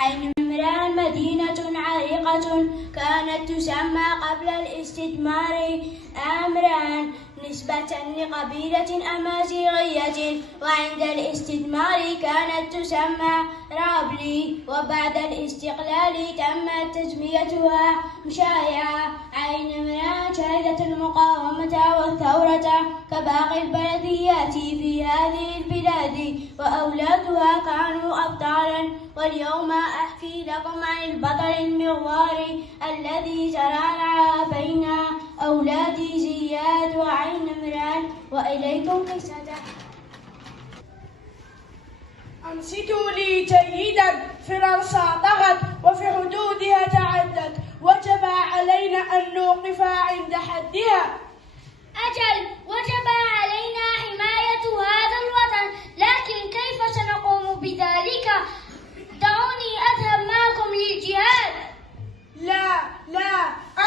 عين عمران مدينة عريقة كانت تسمى قبل الاستعمار عمران نسبة لقبيلة أمازيغية، وعند الاستعمار كانت تسمى رابلي، وبعد الاستقلال تم تسميتها مشايعة. عين عمران شهدت المقاومة والثورة كباقي البلديات في هذه البلاد، وأولادها كانوا أبطالا. واليوم أحكي لكم عن البطل المغوار الذي ترعرع بين أولاد زياد وعين عمران، وإليكم قصته. أنصتوا لي جيدا، فرنسا طغت وفي حدودها تعدت، وجب علينا أن نوقف عند حدها. أجل، وجب علينا حماية هذا الوطن، لكن كيف سنقوم بذلك؟ دعوني أذهب معكم للجهاد. لا،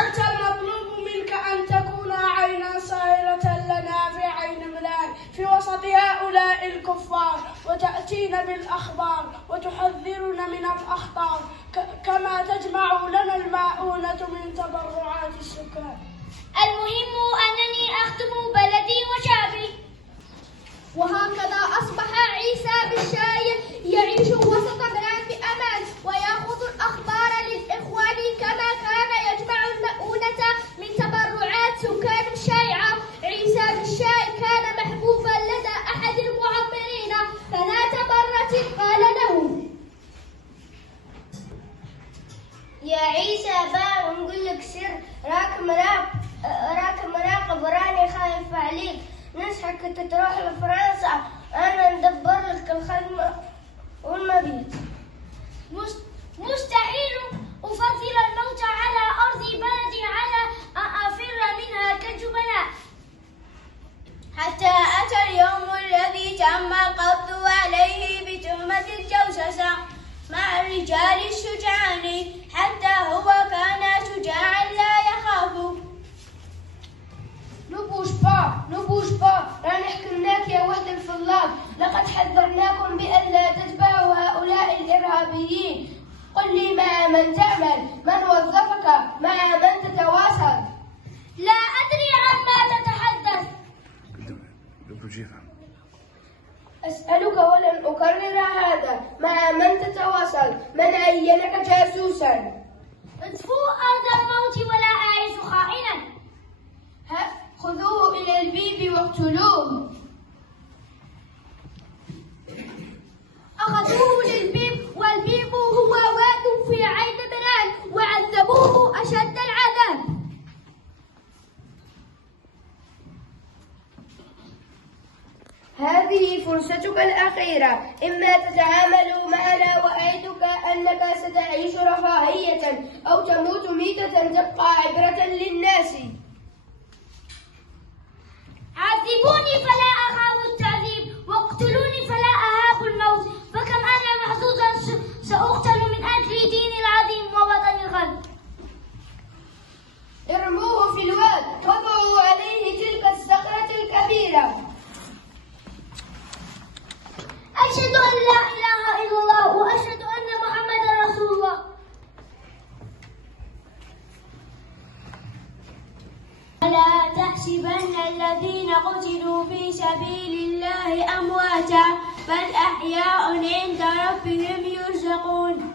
أنت المطلوب منك أن تكون عينا صاهرة لنا في عين عمران في وسط هؤلاء الكفار، وتأتينا بالأخبار وتحذرنا من الأخطار، كما تجمع لنا الماؤونة من تبرعات السكان. المهم أنني أخدم بلدي وشعبي. وهكذا أصبح عيسى بالشاير يعيش وسط بلاد أمان، ويأخذ الأخبار للإخوان، كما كان يجمع المؤونة من تبرعات سكان الشايعة. عيسى بالشاير كان محبوبا لدى أحد المعمرين، فذات مرة قال له: يا عيسى بقى نقول لك سر، راك مراقب وراني خايف عليك، نصحك تروح لفرنسا، أنا ندبر لك الخدمة والمبيت. مستحيل أفضل الموت على أرض بلدي على أن أفر منها كالجبناء. حتى أتى اليوم الذي تم القبض عليه بتهمة الجوسسة مع الرجال الشجعان، حتى هو كان شجاعا لا يخاف. Ne bouge pas, رانا حكمناك يا وحد الفلاط، لقد حذرناكم بألا تتبعوا هؤلاء الإرهابيين. قل لي مع من تعمل، من وظفك، مع من تتواصل؟ لا أدري عما تتحدث. أسألك ولن أكرر هذا، مع من تتواصل؟ من عينك جاسوسا؟ ادفوا أرض الموت ولا أعيش خائنا. خذوه إلى البيب واقتلوه. أخذوه للبيب، والبيب هو واد في عين عمران، وعذبوه أشد العذاب. هذه فرصتك الأخيرة، إما تتعامل معنا وأعدك أنك ستعيش رفاهية، أو تموت ميتة تبقى عبرة للناس. عذبوني فلا أخاف التعذيب، واقتلوني فلا أهاب الموت، فكم أنا محظوظا سأقتل من أجل ديني العظيم ووطني الغرب. ارموه في الواد، وضعوا عليه تلك الصخرة الكبيرة. أشهد أن لا إله إلا الله، وأشهد أن محمدا رسول الله. ولا تحسبن الذين قتلوا في سبيل الله أمواتا، بل أحياء عند ربهم يرزقون.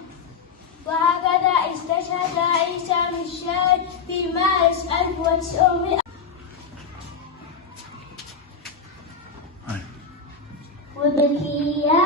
وهكذا استشهد عيسى بالشهر في مارس 1900. وابكي يا